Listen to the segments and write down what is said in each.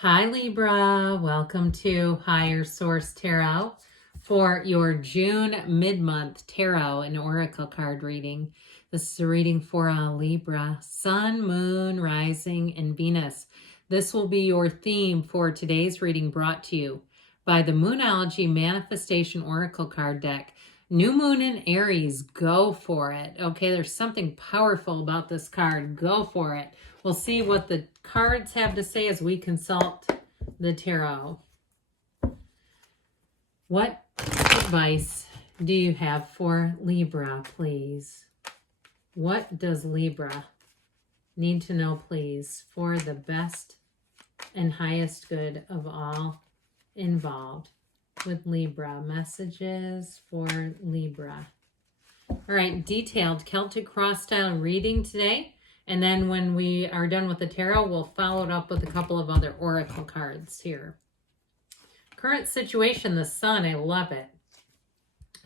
Hi Libra, welcome to Higher Source Tarot for your June mid-month tarot and oracle card reading. This is a reading for Libra, Sun, Moon, Rising, and Venus. This will be your theme for today's reading, brought to you by the Moonology Manifestation Oracle card deck. New Moon in Aries, go for it. Okay, there's something powerful about this card. Go for it. We'll see what the cards have to say as we consult the tarot. What advice do you have for Libra, please? What does Libra need to know, please, for the best and highest good of all involved with Libra? Messages for Libra. All right, detailed Celtic cross style reading today. And then when we are done with the tarot, we'll follow it up with a couple of other oracle cards here. Current situation, the Sun, I love it.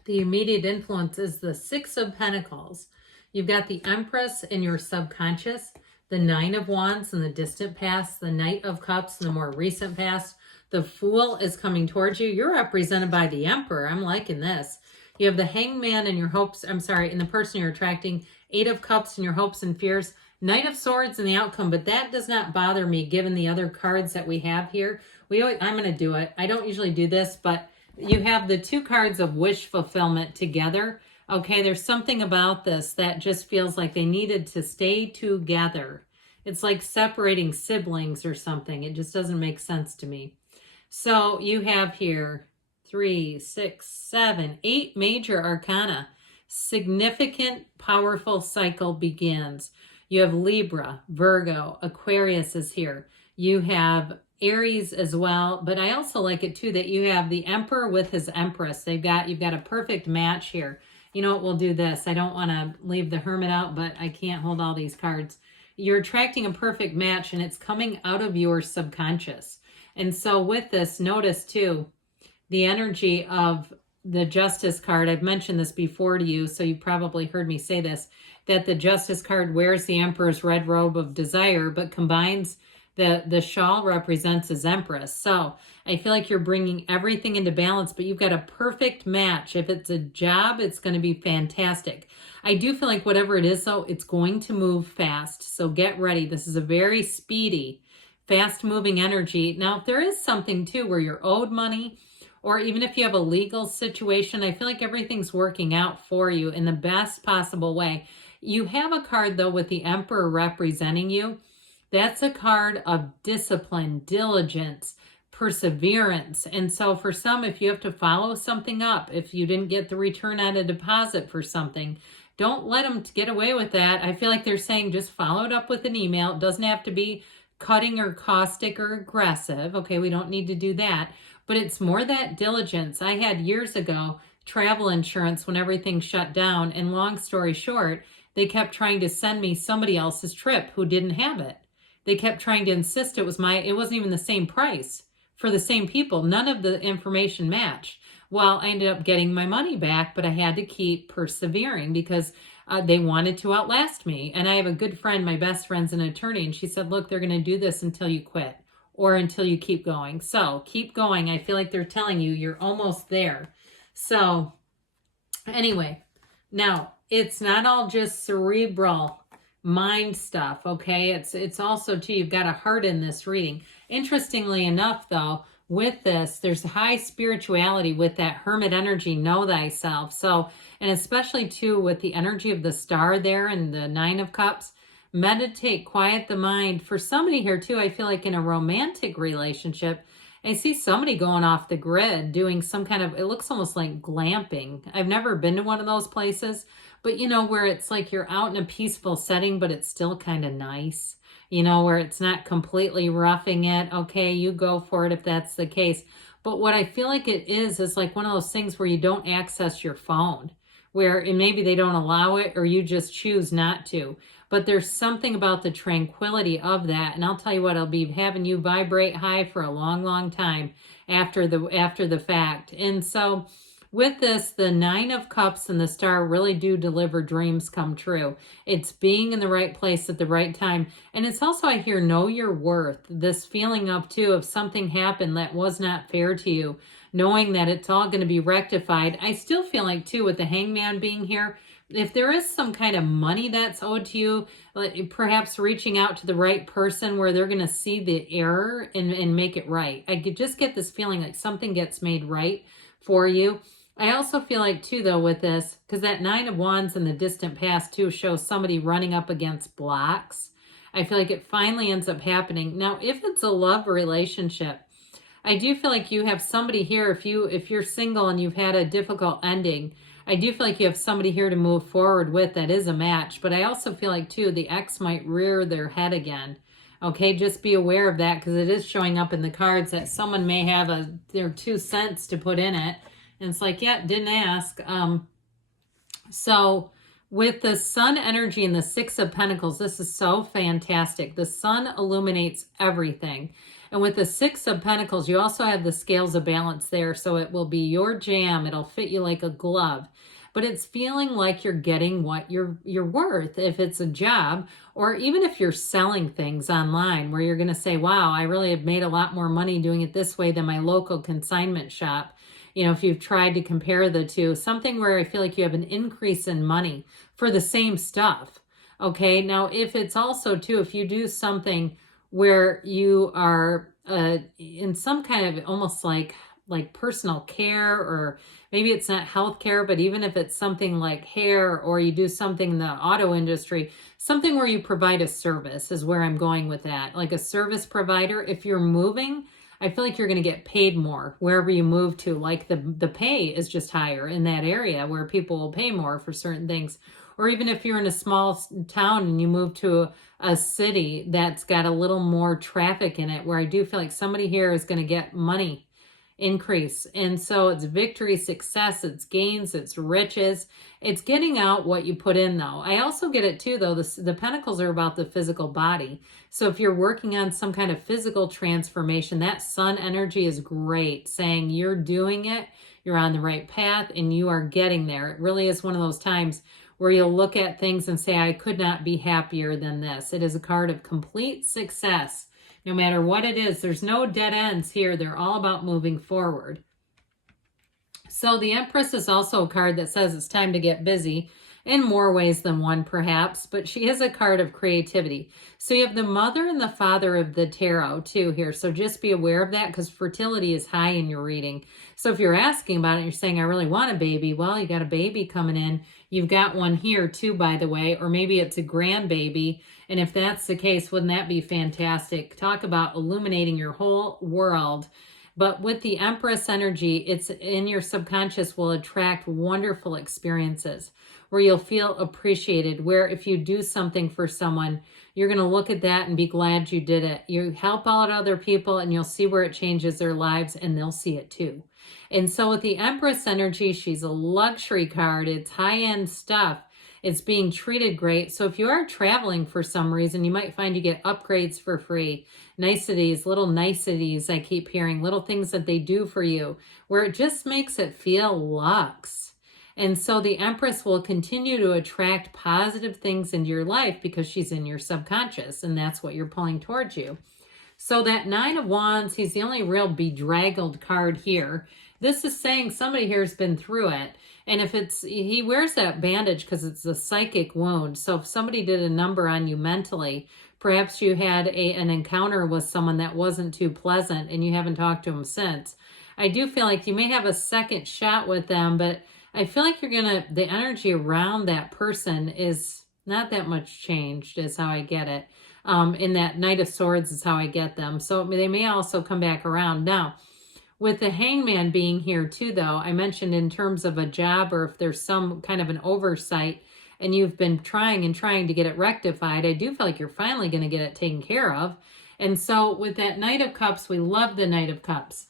The immediate influence is the Six of Pentacles. You've got the Empress in your subconscious, the Nine of Wands in the distant past, the Knight of Cups in the more recent past. The Fool is coming towards you. You're represented by the Emperor. I'm liking this. You have the Hangman in your hopes, in the person you're attracting, Eight of Cups in your hopes and fears, Knight of Swords in the outcome, but that does not bother me given the other cards that we have here. I'm going to do it. I don't usually do this, but you have the two cards of wish fulfillment together. Okay, there's something about this that just feels like they needed to stay together. It's like separating siblings or something. It just doesn't make sense to me. So you have here 3, 6, 7, 8 major arcana. Significant, powerful cycle begins. You have Libra, Virgo, Aquarius is here. You have Aries as well, but I also like it too that you have the Emperor with his Empress. You've got a perfect match here. You know what, we'll do this. I don't want to leave the Hermit out, but I can't hold all these cards. You're attracting a perfect match, and it's coming out of your subconscious. And so with this, notice too, the energy of the Justice card. I've mentioned this before to you, so you probably heard me say this, that the Justice card wears the Emperor's red robe of desire, but combines the shawl represents his Empress. So I feel like you're bringing everything into balance, but you've got a perfect match. If it's a job, it's going to be fantastic. I do feel like whatever it is, though, it's going to move fast. So get ready. This is a very speedy, fast-moving energy. Now, if there is something, too, where you're owed money, or even if you have a legal situation, I feel like everything's working out for you in the best possible way. You have a card, though, with the Emperor representing you. That's a card of discipline, diligence, perseverance. And so for some, if you have to follow something up, if you didn't get the return on a deposit for something, don't let them get away with that. I feel like they're saying just follow it up with an email. It doesn't have to be cutting or caustic or aggressive. Okay, we don't need to do that. But it's more that diligence. I had years ago travel insurance when everything shut down. And long story short, they kept trying to send me somebody else's trip who didn't have it. They kept trying to insist it wasn't even the same price for the same people. None of the information matched. Well, I ended up getting my money back, but I had to keep persevering because they wanted to outlast me. And I have a good friend, my best friend's an attorney, and she said, look, they're going to do this until you quit or until you keep going. So keep going. I feel like they're telling you you're almost there. So anyway, now it's not all just cerebral mind stuff, okay? It's also too, you've got a heart in this reading. Interestingly enough, though, with this, there's high spirituality with that Hermit energy, know thyself. So, and especially too with the energy of the star there and the Nine of Cups, meditate, quiet the mind. For somebody here too, I feel like in a romantic relationship, I see somebody going off the grid doing some kind of, it looks almost like glamping. I've never been to one of those places, but you know, where it's like you're out in a peaceful setting, but it's still kind of nice, you know, where it's not completely roughing it. Okay, you go for it if that's the case. But what I feel like it is like one of those things where you don't access your phone, where maybe they don't allow it or you just choose not to. But there's something about the tranquility of that. And I'll tell you what, I'll be having you vibrate high for a long, long time after the fact. And so With this, the Nine of Cups and the Star really do deliver dreams come true. It's being in the right place at the right time. And it's also, I hear, know your worth. This feeling of, too, if something happened that was not fair to you, knowing that it's all going to be rectified. I still feel like, too, with the Hangman being here, if there is some kind of money that's owed to you, like perhaps reaching out to the right person where they're going to see the error and make it right. I could just get this feeling like something gets made right for you. I also feel like, too, though, with this, because that Nine of Wands in the distant past, too, shows somebody running up against blocks. I feel like it finally ends up happening. Now, if it's a love relationship, I do feel like you have somebody here, if you're single and you've had a difficult ending, I do feel like you have somebody here to move forward with that is a match. But I also feel like, too, the ex might rear their head again. Okay, just be aware of that, because it is showing up in the cards that someone may have their 2 cents to put in it. And it's like, yeah, didn't ask. So with the Sun energy and the Six of Pentacles, this is so fantastic. The Sun illuminates everything. And with the Six of Pentacles, you also have the scales of balance there. So it will be your jam. It'll fit you like a glove. But it's feeling like you're getting what you're worth, if it's a job, or even if you're selling things online where you're going to say, wow, I really have made a lot more money doing it this way than my local consignment shop. You know, if you've tried to compare the two, something where I feel like you have an increase in money for the same stuff. Okay, now if it's also too, if you do something where you are in some kind of almost like personal care, or maybe it's not health care, but even if it's something like hair, or you do something in the auto industry, something where you provide a service is where I'm going with that. Like a service provider, if you're moving, I feel like you're going to get paid more wherever you move to. Like the pay is just higher in that area where people will pay more for certain things. Or even if you're in a small town and you move to a city that's got a little more traffic in it, where I do feel like somebody here is going to get money increase. And so it's victory, success, it's gains, it's riches. It's getting out what you put in, though. I also get it too, though. The Pentacles are about the physical body. So if you're working on some kind of physical transformation, that Sun energy is great, saying you're doing it, you're on the right path, and you are getting there. It really is one of those times where you'll look at things and say, I could not be happier than this. It is a card of complete success. No matter what it is, there's no dead ends here. They're all about moving forward. So the Empress is also a card that says it's time to get busy in more ways than one, perhaps, but she is a card of creativity. So you have the Mother and the Father of the Tarot too here. So just be aware of that, because fertility is high in your reading. So if you're asking about it, you're saying, I really want a baby. Well, you got a baby coming in. You've got one here too, by the way, or maybe it's a grandbaby. And if that's the case, wouldn't that be fantastic? Talk about illuminating your whole world. But with the Empress energy, it's in your subconscious will attract wonderful experiences where you'll feel appreciated, where if you do something for someone, you're going to look at that and be glad you did it. You help out other people and you'll see where it changes their lives, and they'll see it too. And so with the Empress energy, she's a luxury card. It's high-end stuff. It's being treated great. So if you are traveling for some reason, you might find you get upgrades for free. Niceties, little niceties I keep hearing, little things that they do for you, where it just makes it feel luxe. And so the Empress will continue to attract positive things into your life because she's in your subconscious, and that's what you're pulling towards you. So that Nine of Wands, he's the only real bedraggled card here. This is saying somebody here has been through it. And if he wears that bandage because it's a psychic wound. So if somebody did a number on you mentally, perhaps you had an encounter with someone that wasn't too pleasant and you haven't talked to them since. I do feel like you may have a second shot with them, but I feel like the energy around that person is not that much changed is how I get it. In that Knight of Swords is how I get them. So they may also come back around. Now, with the Hangman being here too, though, I mentioned in terms of a job, or if there's some kind of an oversight and you've been trying to get it rectified, I do feel like you're finally going to get it taken care of. And so with that Knight of Cups, we love the Knight of Cups.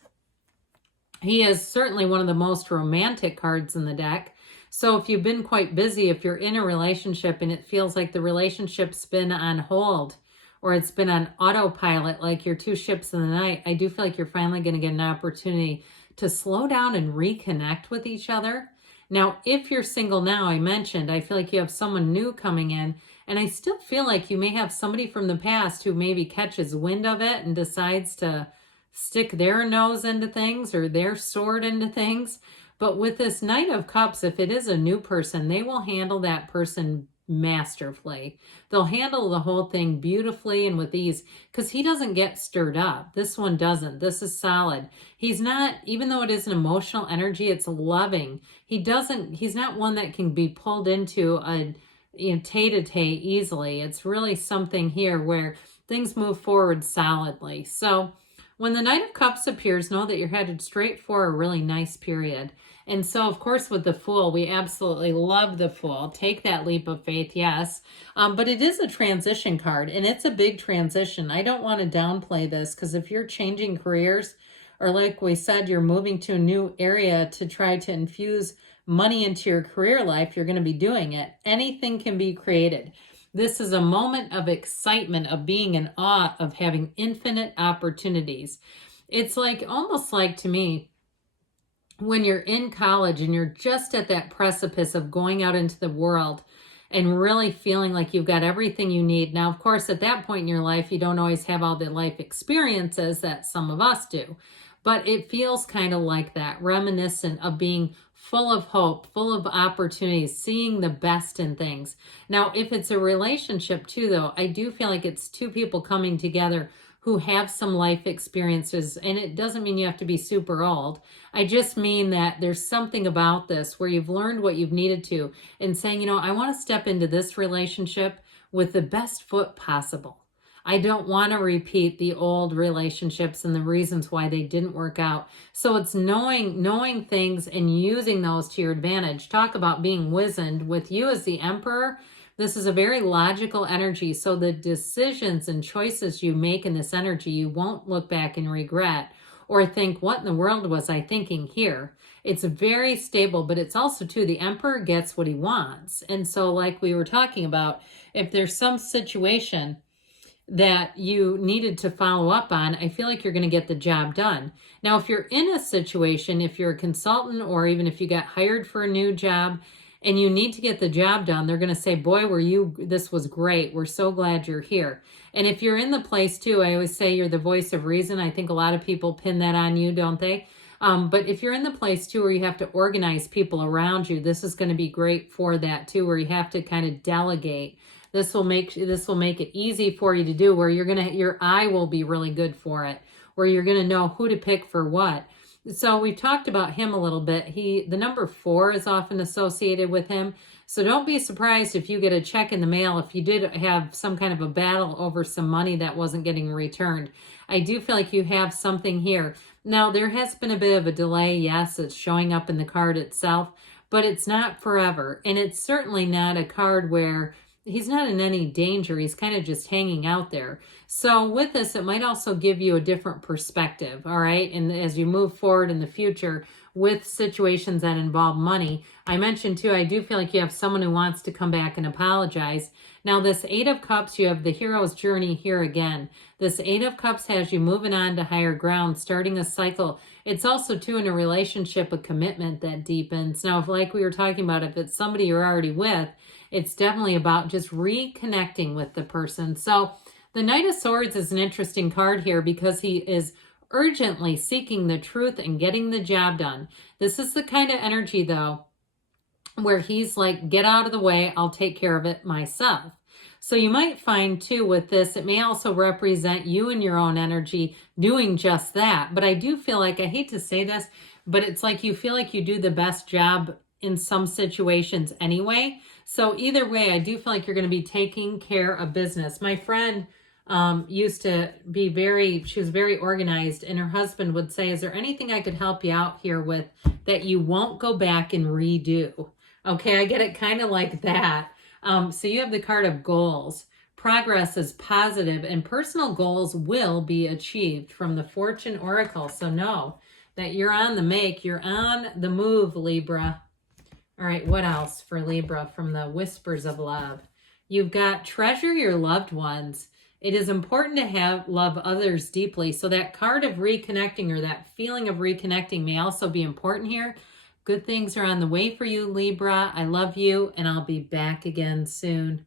He is certainly one of the most romantic cards in the deck. So if you've been quite busy, if you're in a relationship and it feels like the relationship's been on hold, or it's been on autopilot, like your two ships in the night, I do feel like you're finally going to get an opportunity to slow down and reconnect with each other. Now, if you're single now, I mentioned, I feel like you have someone new coming in, and I still feel like you may have somebody from the past who maybe catches wind of it and decides to stick their nose into things or their sword into things. But with this Knight of Cups, if it is a new person, they will handle that person masterfully. They'll handle the whole thing beautifully and with ease, because he doesn't get stirred up. This one doesn't. This is solid. He's not, even though it is an emotional energy, it's loving. He's not one that can be pulled into a tete-a-tete easily. It's really something here where things move forward solidly. So when the Knight of Cups appears, know that you're headed straight for a really nice period. And so, of course, with the Fool, we absolutely love the Fool. Take that leap of faith, yes. But it is a transition card, and it's a big transition. I don't want to downplay this, because if you're changing careers, or like we said, you're moving to a new area to try to infuse money into your career life, you're going to be doing it. Anything can be created. This is a moment of excitement, of being in awe, of having infinite opportunities. It's like, almost like, to me, when you're in college and you're just at that precipice of going out into the world and really feeling like you've got everything you need. Now, of course, at that point in your life, you don't always have all the life experiences that some of us do, but it feels kind of like that, reminiscent of being full of hope, full of opportunities, seeing the best in things. Now, if it's a relationship too, though, I do feel like it's two people coming together who have some life experiences, and it doesn't mean you have to be super old. I just mean that there's something about this where you've learned what you've needed to, and saying, I want to step into this relationship with the best foot possible. I don't want to repeat the old relationships and the reasons why they didn't work out. So it's knowing things and using those to your advantage. Talk about being wizened. With you as the Emperor, this is a very logical energy. So the decisions and choices you make in this energy, you won't look back and regret or think, what in the world was I thinking here? It's very stable, but it's also too, the Emperor gets what he wants. And so like we were talking about, if there's some situation that you needed to follow up on, I feel like you're going to get the job done. Now, if you're in a situation, if you're a consultant, or even if you got hired for a new job and you need to get the job done, they're going to say, boy, this was great. We're so glad you're here. And if you're in the place too, I always say you're the voice of reason. I think a lot of people pin that on you, don't they? But if you're in the place too where you have to organize people around you, this is going to be great for that too, where you have to kind of delegate. This will make it easy for you to do, where your eye will be really good for it, where you're going to know who to pick for what. So we've talked about him a little bit. The number 4 is often associated with him. So don't be surprised if you get a check in the mail, if you did have some kind of a battle over some money that wasn't getting returned. I do feel like you have something here. Now, there has been a bit of a delay. Yes, it's showing up in the card itself, but it's not forever. And it's certainly not a card where he's not in any danger. He's kind of just hanging out there. So with this, it might also give you a different perspective, all right? And as you move forward in the future with situations that involve money, I mentioned too, I do feel like you have someone who wants to come back and apologize. Now, this 8 of Cups, you have the hero's journey here again. This 8 of Cups has you moving on to higher ground, starting a cycle. It's also too in a relationship, a commitment that deepens. Now, if like we were talking about, if it's somebody you're already with, it's definitely about just reconnecting with the person. So the Knight of Swords is an interesting card here because he is urgently seeking the truth and getting the job done. This is the kind of energy, though, where he's like, get out of the way, I'll take care of it myself. So you might find, too, with this, it may also represent you and your own energy doing just that. But I do feel like, I hate to say this, but it's like you feel like you do the best job in some situations anyway. So either way, I do feel like you're going to be taking care of business. My friend used to be she was very organized, and her husband would say, is there anything I could help you out here with that you won't go back and redo? Okay, I get it kind of like that. So you have the card of goals. Progress is positive, and personal goals will be achieved from the Fortune Oracle. So know that you're on the make, you're on the move, Libra. All right, what else for Libra from the Whispers of Love? You've got treasure your loved ones. It is important to love others deeply. So that card of reconnecting, or that feeling of reconnecting, may also be important here. Good things are on the way for you, Libra. I love you, and I'll be back again soon.